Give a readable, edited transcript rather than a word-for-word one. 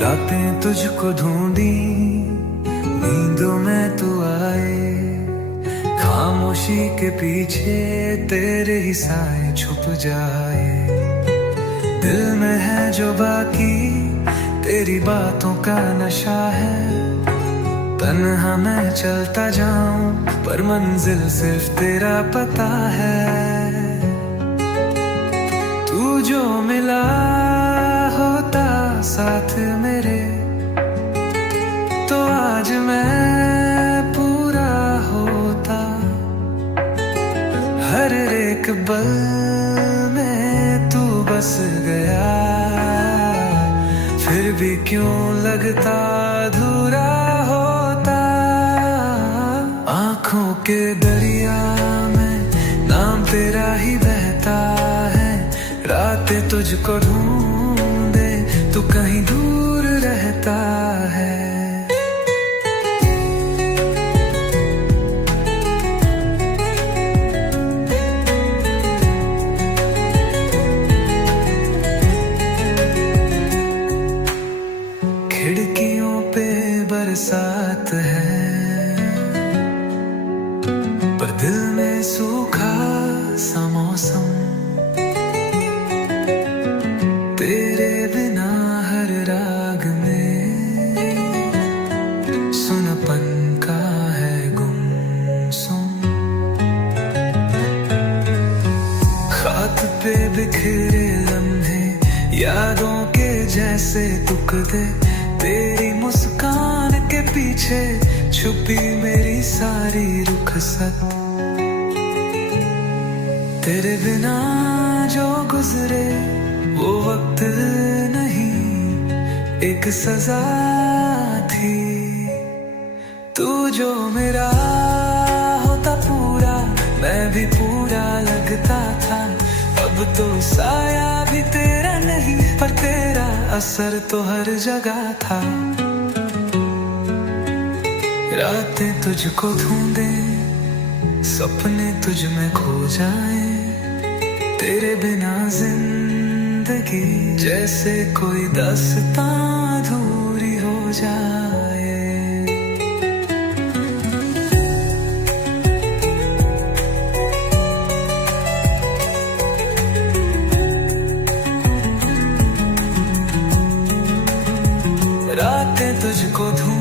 रातें तुझको ढूंढी, नींदों में तू आए, खामोशी के पीछे तेरे ही साए छुप जाए। दिल में है जो बाकी तेरी बातों का नशा है, तन्हा मैं चलता जाऊं पर मंजिल सिर्फ तेरा पता है। तू जो मिला होता साथ मेरे, तो आज मैं पूरा होता। हर एक पल में तू बस गया, फिर भी क्यों लगता अधूरा होता। आँखों के दरिया में नाम तेरा ही बहता है, रातें तुझको ढूंढे तू कहीं दूर रहता है। खिड़कियों पे बरसात है, पर दिल में सूखा सा मौसम। तेरे बिना हर राग में सुनपन का है गुमसुम। खात पे बिखरे लम्हे यादों के जैसे टुकड़े, तेरी मुस्कान के पीछे छुपी मेरी सारी रुखसत। तेरे बिना जो गुजरे वो वक्त नहीं, एक सजा थी। तू जो मेरा होता पूरा, मैं भी पूरा लगता था। अब तो साया भी तेरा नहीं, पर तेरा असर तो हर जगह था। रातें तुझको ढूंढे, सपने तुझ में खो जाए। तेरे बिना जिंदगी जैसे कोई दास्तां अधूरी हो जाए। रातें तुझको ढूंढ